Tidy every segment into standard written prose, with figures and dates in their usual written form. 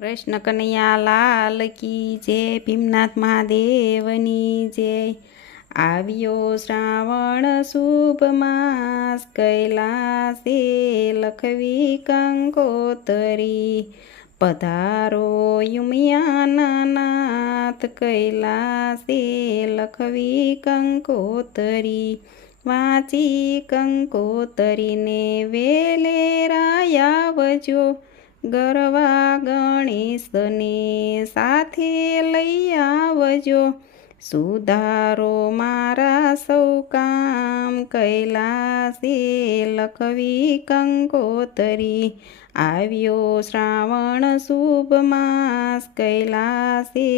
કૃષ્ણ કનૈયા લાલ કી જય, ભીમનાથ મહાદેવની જય। આવ્યો શ્રાવણ શુભ માસ, કૈલાસે લખવી કંકોતરી। પધારો યુમિયાના નાથ, કૈલાસે લખવી કંકોતરી। વાંચી કંકોતરીને વેલેરા આવજો, ગરવા ગણેશને સાથે લઈ આવજો। સુધારો મારા સૌ કામ, કૈલાસે લખવી કંકોતરી। આવ્યો શ્રાવણ શુભ માસ, કૈલાસે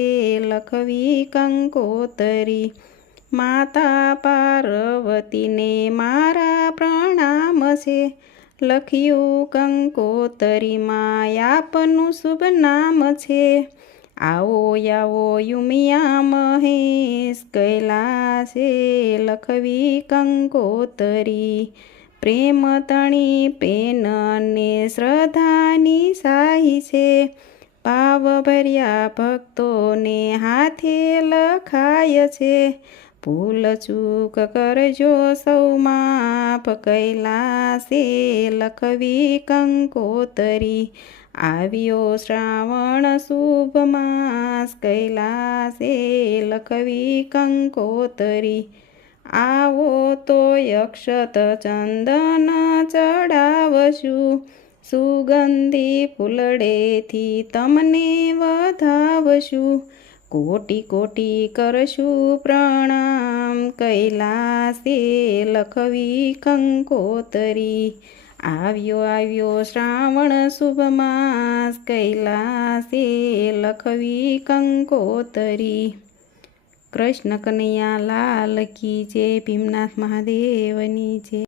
લખવી કંકોતરી। માતા પાર્વતીને મારા પ્રણામ છે, લખ્યું કંકોતરીમાં આપનું શુભ નામ છે। આવો આવો યુમિયા મહેશ, કૈલાસે લખવી કંકોતરી। પ્રેમ તણી પેન અને શ્રદ્ધાની શાહી છે, ભાવ ભર્યા ભક્તોને હાથે લખાય છે। ભૂલ ચૂક કરજો સૌ માફ, કૈલાસે લખવી કંકોતરી। આવ્યો શ્રાવણ શુભ માસ, કૈલાસે લખવી કંકોતરી। આવો તો અક્ષત ચંદન ચડાવશું, સુગંધી ફૂલડેથી તમને વધાવશું। કોટી કોટી કરશું પ્રણામ, કૈલાસે લખવી કંકોતરી। આવ્યો શ્રાવણ શુભ માસ, કૈલાસે લખવી કંકોતરી। કૃષ્ણ કનૈયા લાલ કી જય, ભીમનાથ મહાદેવની જય।